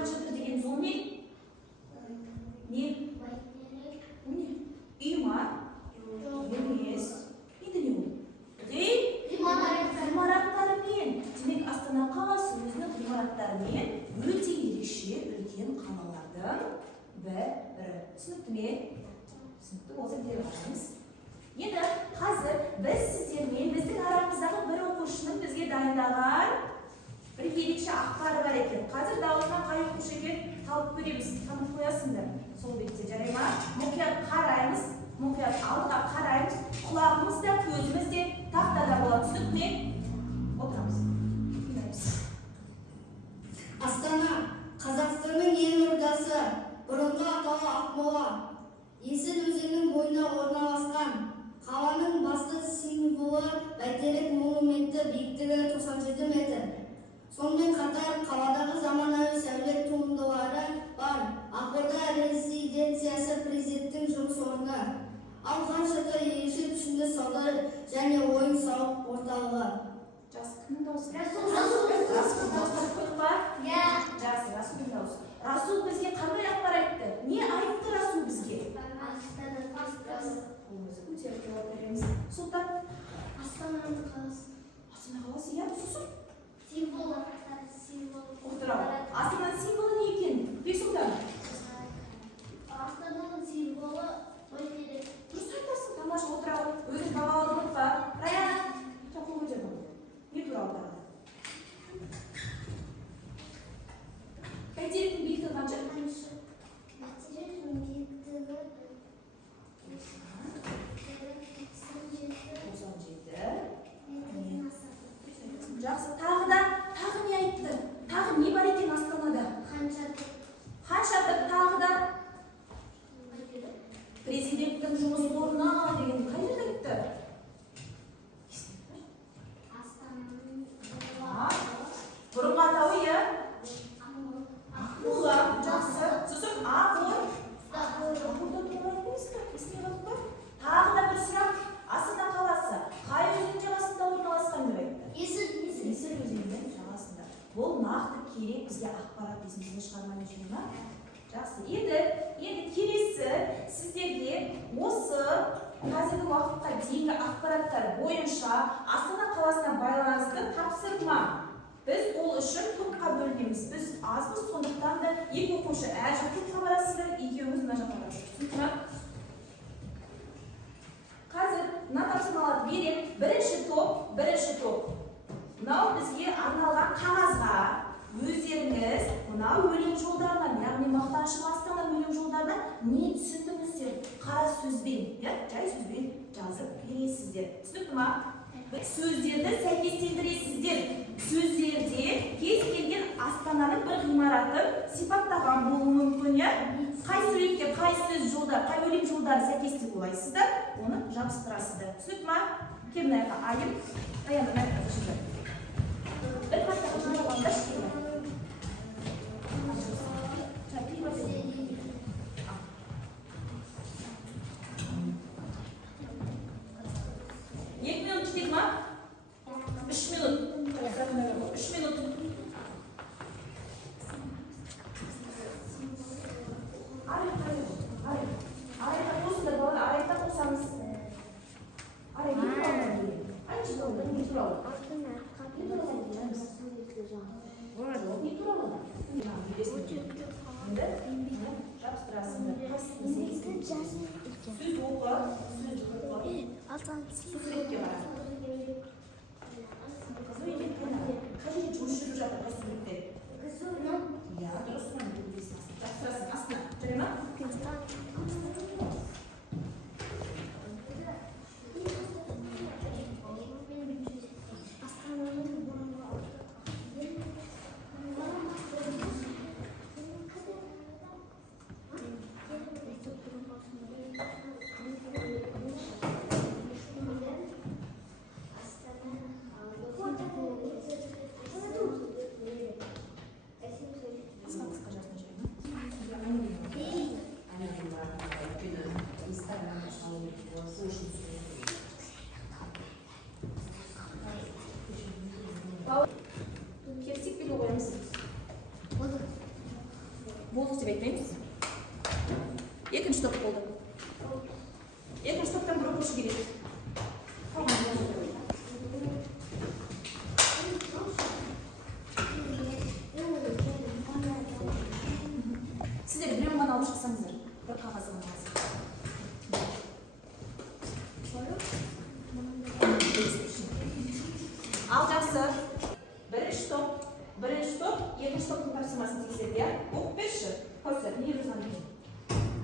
қаншатыр деген ол не? Не? Үй ма? Емес. Енді не ол? Ғимараттарымен. Демек, Астана қаласы өзінің ғимараттарымен өте ерекше үлкен қалалардың бірі. Түсінікті ме? Түсінікті болса беріп қараңыз. Енді қазір біз сіздермен біздің арамыздағы бір оқушының бізге дайындаған бір ерекше ақпары бар екен. Қазір дауысынан қай оқушы екен талып көреміз. Танып қоясыңдар. Сол бетте жарай ма? Мұқият қараймыз, мұқият алдыға қараймыз. Құлағымыз да, көзіміз де тақтада болады. Түсінікті ме? Отырамыз. Астана, Қазақстанның ең ордасы, бұрынғы атауы Ақмола. Есіл өзенінің бойында орналасқан. Қаланың басты символы бәйтерек монументі, биіктігі 97 метр. Сонымен қатар қаладағы заманауи сәулет туындылары бар. Ақорда резиденциясы президенттің жұмыс орны. Ал Хан Шатыр ерекше пішінді сауда және ойын-сауық орталығы. Жақсы, кімнің дауысы? Расул. Жақсы, Расулдың дауысы. Расул бізге қандай ақпар айтты? Не айтты Расул бізге? Қолымызды көтеріп жауап береміз. Сұлтан? Астана қаласы. Астана қаласы, иә, сосын? Символы. Отырау. Астананың символы не екен? Бексұлтан? Астананың символы бәйтерек. Дұрыс айтасың, тамаша отырау. Өзің бағалауды ұмытпа. Раян, қол көтер болды. Не туралы тағы? Бәйтеректің биіктігі қанша? Бәйтеректің биіктігі 97. Жақсы, тағы не айтты? Тағы не бар екен Астанада? Хан Шатыр, тағы да президенттің жұмыс орны деген қай жерде айтты? Бұрынғы атауы, иә? Ақмола. Жақсы. Сосын Ақор. Ақорда туралы айтпаймыз ба? Есіне қалып па? Тағы да бір сұрақ. Астана қаласы қай өзен жағасында орналасқан деп айтты? Есіл өзенінің жағасында. Бұл нақты керек бізге ақпарат есімізге шығармай жүрме ма? Жақсы. Енді келесі сіздерге осы қазіргі уақытқа дейінгі ақпараттар бойынша Астана қаласына байланысты тапсырма. Біз ол үшін топқа бөлінеміз. Біз азбыз, сондықтан да екі оқушы әр жақ топқа барасыздар, екеуіңіз мына жаққа барасыздар. Түсінікті ме? Қазір мына тапсырмаларды берем. Бірінші топ. Мынау бізге арналған қағазға өздеріңіз мынау өлең жолдарынан, яғни мақтаншыл Астана өлең жолдарынан не түсіндіңіздер? Қара сөзбен, жай сөзбен жазып бересіздер. Түсінікті ме? Сөздерді сәйкестендіресіздер. Сөздерде кез келген Астананың бір ғимаратын сипаттаған болуы мүмкін, қай суретке, қай сөз жолдар, қай өлең жолдары сәйкестік ойлайсыздар, оны жабыстырасыздар. Түсінікті ме? Кем мына жаққа айым, аяғын мына жаққа жүрді. Бір қаттағы жолдағанда шықпайды. 2 минут жетеді ма? 3 минут. 3 минут. Арайға қосыңдар балалар, арайға қосамыз. Арай не туралы? Қанша туралы? Не туралы? Не туралы? Жабыстырасыңдар. Сөз оқы. Суретке барады. Қай жерде жұмыс жүріп жатыр қай суретте? Иә, дұрыс ма? Жабыстырасың астына. Жарай ма? Болды деп айтпаймыз. Екінші топ болды. Екінші топтан бір оқушы келеді. Сіздер біреуін ғана алып шықсаңыздар. Бір қағазға алыңыз. Ал жақсы. Бірінші топ, екінші топтың тапсырмасын тексерді, иә? Оқып берші. Көзір, не жазған екен?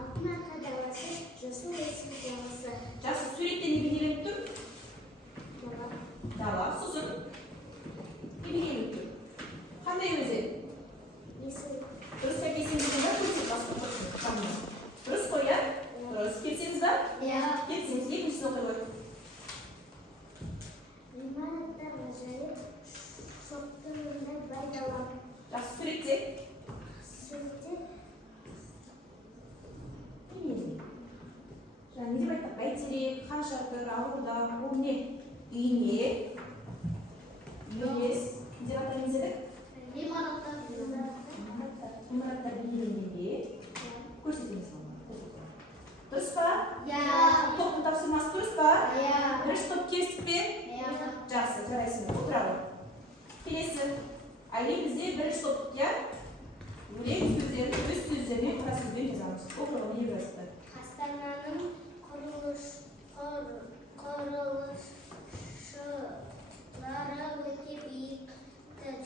Алтын арқа даласы, жасыл есік даласы. Жақсы, суретте не бейнеленіп тұр? Дала, сосын не бейнеленіп тұр? Қандай өзен? Есік. Дұрыс па келсеңіз ба? Көрсет басқа тұрсын. Дұрыс қой, иә? Дұрыс. Келсеңіз ба? Иә. Келсеңіз, екіншісін оқи қой. Ғимаратта ғажайып, шоқтың önünde байдалам. Жақсы, суретте. Суретте жаңа не деп айттық? Бәйтерек, хан шатыр, ауылда, ол не? Үйме, үйлес, не деп атаймыз едік? ғимаратта Ғимараттар бейнеленгенде көрсетеміз оны. Дұрыс па? Иә. Топтың тапсырмасы дұрыс па? Иә. Бірінші топ келістік пе? Иә. Жақсы, жарайсың. Отыра ғой. Келесі. Әлем бізде бірінші топ, иә? Өлең сөздерін өз сөздерімен қара сөзбен жазамыз. Оқырға не жазды? Астананың құрылысшылары өте биік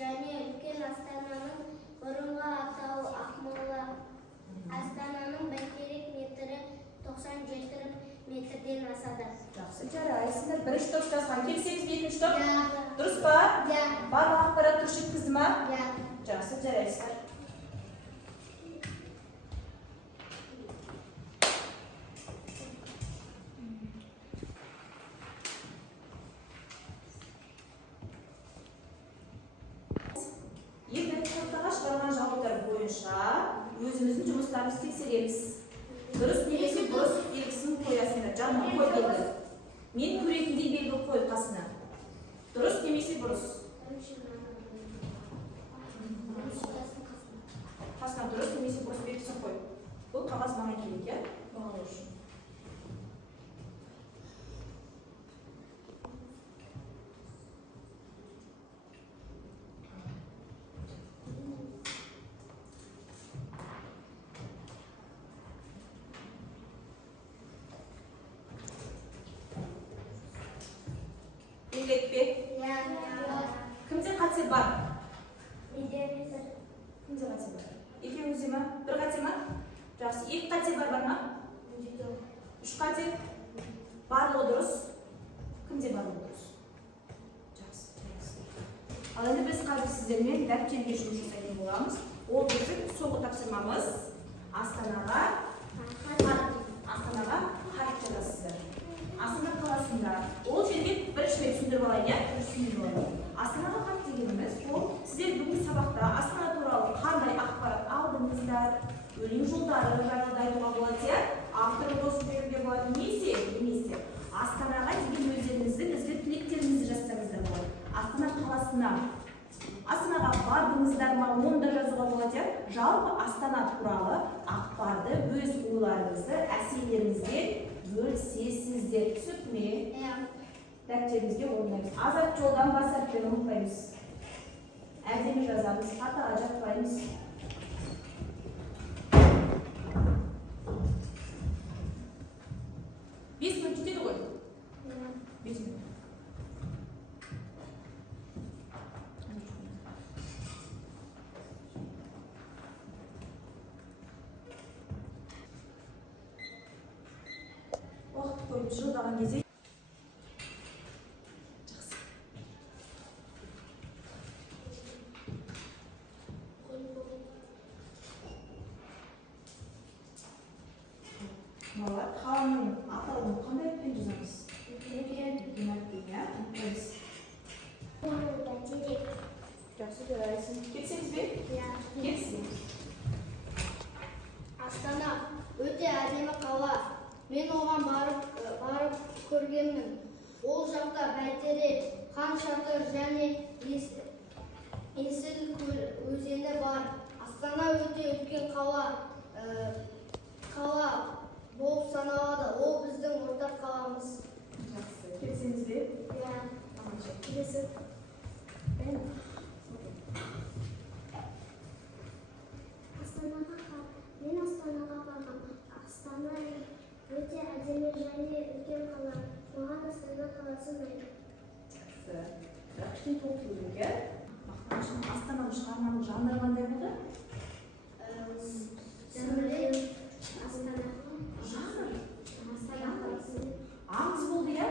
және үлкен. Астананың бұрынғы атауы Ақмола. Астананың бәйтерек метрі 97 метрден асады. Жақсы, жарайсыңдар. Бірінші топ жазған. Келсеңіз бе екінші топ? Иә. Дұрыс па? Иә. Барлық ақпарат дұрыс жеткізді ма? Иә. Жақсы, жарайсыздар. Енді топтарға шығарған жауаптар бойынша өзіміздің жұмыстарымызды тексереміз. Дұрыс немесе бұрыс белгісін қоясыңдар. Жанына қой белгі. Мен көретіндей белгі қой қасына. Дұрыс немесе бұрыс? Қасына дұрыс немесе бұрыс белгісін қой. Бұл қағаз маған керек, иә? Бағалау үшін. Белгілетпе. Иә. Кімде қате бар? Үйде Кімде қате бар? Екеуіңізде ма? Бір қате ма? Жақсы. Екі қате бар ма? Үш қате? Барлығы дұрыс. Кімде барлығы дұрыс? Жақсы. Ал енді біз қазір сіздермен дәптерге жұмыс жасайтын боламыз. Ол біздің соңғы тапсырмамыз Астанаға хат жазасыздар. Астана қаласында. Ол жерге біріншіден түсіндіріп алайын, иә? Астанаға хат дегеніміз, ол сіздер бүгін сабақта Астана туралы қандай ақпарат алдыңыздар, өлең жолдары жайлы айтуға болады, иә? Авторы қосып беруге болады, немесе Астанаға деген өздеріңіздің ізгі тілектеріңізді жазсаңыздар болады. Астана қаласына. Астанаға бардыңыздар ма, оны да жазуға болады, иә? Жалпы Астана туралы ақпарды, өз ойларыңызды, әсерлеріңізге бөлісесіздер. Түсіп ме? Иә. Дәптерімізге орындаймыз. Азат жолдан бас әріптерін ұмытпаймыз. Әдемі жазамыз, қатаға жатпаймыз. Бес минут жетеді ғой? 5 минут. Уақыт қойып жылдаған кезде балалар, қаланың атауын қандай атпен жазамыз? Бәйтерек. Жақсы жарайсың. Келсеңіз бе? Иә. Келсеңіз. Астана өте әдемі қала. Мен оған барып көргенмін. Ол жақта Бәйтерек, хан шатыр және Есіл өзені бар. Астана өте үлкен қала. кішкене толық бөлуге. Мақтанышын астананы шығарманың жанры қандай болды? Аңыз болды, иә?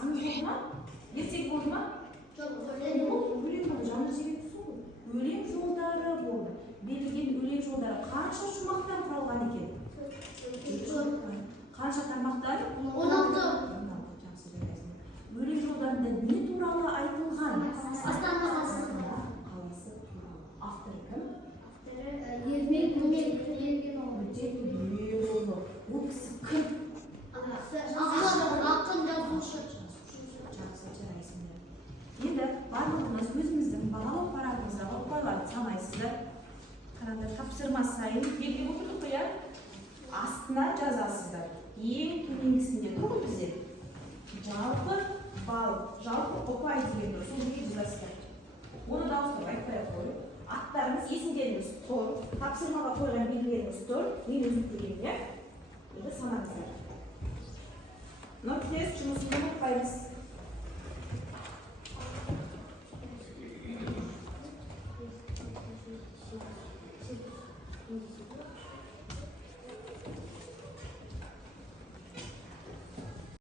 Аңыз болды ма? Ертек болды ма? Өлең болды, жанры себепті сол. Өлең жолдары болды. Берілген өлең жолдары қанша шумақтан құралған екен? Қанша тармақтан? 16. Жақсы жарайсың. Өлең жолдарында не туралы айтылған? Астана қаласы Қаласы туралы. Авторы кім? Ермек Бөтен Ол кісі кім? ақын жазушы. Жақсы жарайсыңдар. Енді барлығымыз өзіміздің балалық парағымыздағы ұпайларды санайсыздар. Қараңдар, тапсырма сайын белгілеп отырдық қой, иә? Астына жазасыздар. Ең төменгісінде тұр ғой бізде. Жалпы балл, жалпы ұпай деген тұр. Сол жерге жазасыздар. Оны дауыстап айтпай-ақ қойып, аттарыңыз, есімдеріңіз тұр, тапсырмаға қойған белгілеріңіз тұр. Мен өзім көргенде, енді санаңыздар. Мынау тест жұмысында